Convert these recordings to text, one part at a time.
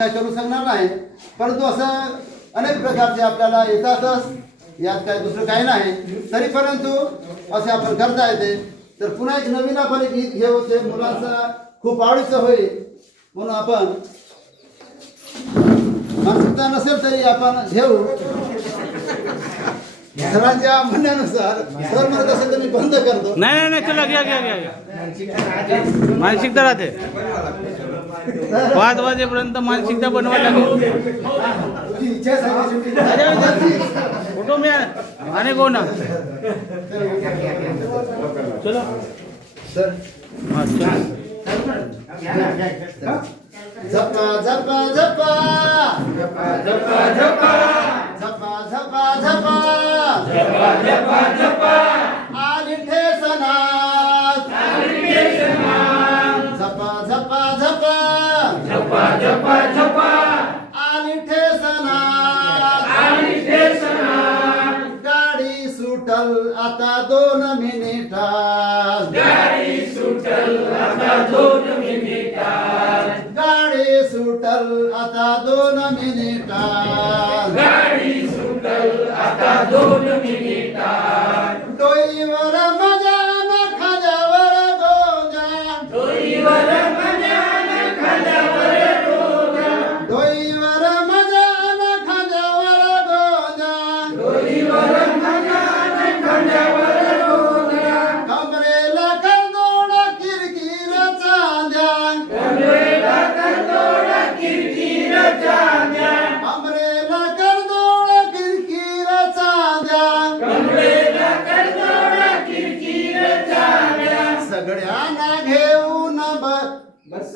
काय करू शकणार नाही. परंतु असं अनेक प्रकारचे आपल्याला येतातच. यात काय दुसरं काही नाही. तरी परंतु असे आपण करता येते. तर पुन्हा एक नवीन आपण एक गीत घेऊ. ते मुलांचा खूप आवडीचं होईल. म्हणून आपण मानसिकता नसेल तरी आपण घेऊ. घरांच्या म्हणण्यानुसार सर म्हणत असेल तर मी बंद करतो. नाही नाही नाही चला घ्या घ्या घ्या. मानसिकता राहते. पाच वाजेपर्यंत मानसिकता बनवायला. फोटो मी आणि कोण? चलो. सर हा, चल. झपा झपा झपा. झपा झपा झपा. झपा झपा झपा. आली झपा झपा झपा. आली ठेसना गाडी सुटल आता दोन मिनिटा गाडी सुटल आता दोन मिनिटा गाडी सुटल आता दोन मिनिटा गाडी सुटल आता दोन मिनिटा डोईवर मजा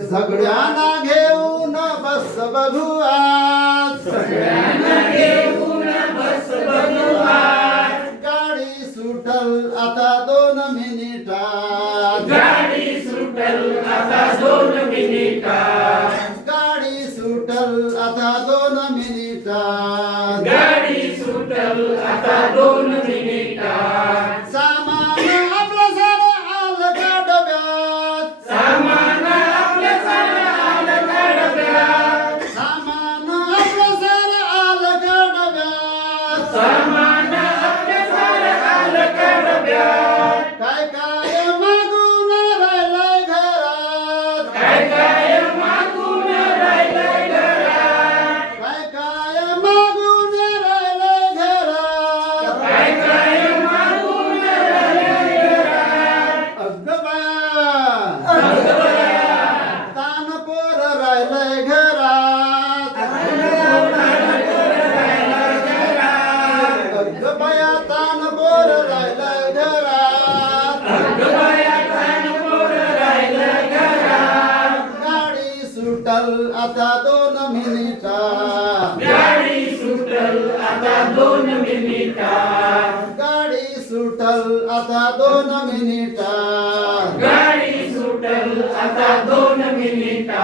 सगळ्यांना घेऊन बस बघू आज गाडी सुटल आता दोन मिनिटात. गाडी सुटल आता दोन मिनिटात. सामान तानपोर राहिलंय घरात गबया तानपोर राहिलंय घरात गाडी सुटल आता दोन मिनिटा गाडी सुटल आता दोन मिनिटा सुटल आता दोन मिनिटा गाडी सुटल आता दोन मिनिटा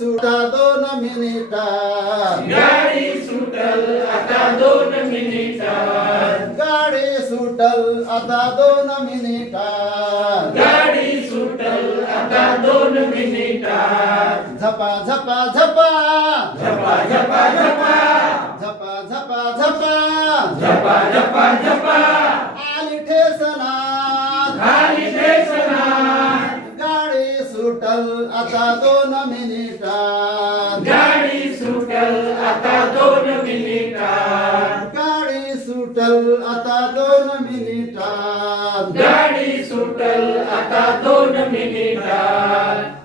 सुटा दोन मिनिटा. गाडी सुटल आता दोन मिनिटा. गाडी सुटल आता दोन मिनिटा. गाडी सुटल आता दोन मिनिटा. झपा झपा झपा. झपा झपा झपा. सुटल आता दोन मिनिटात गाडी सुटल आता दोन मिनिटात गाडी सुटल आता दोन मिनिटात गाडी सुटल आता दोन मिनिटात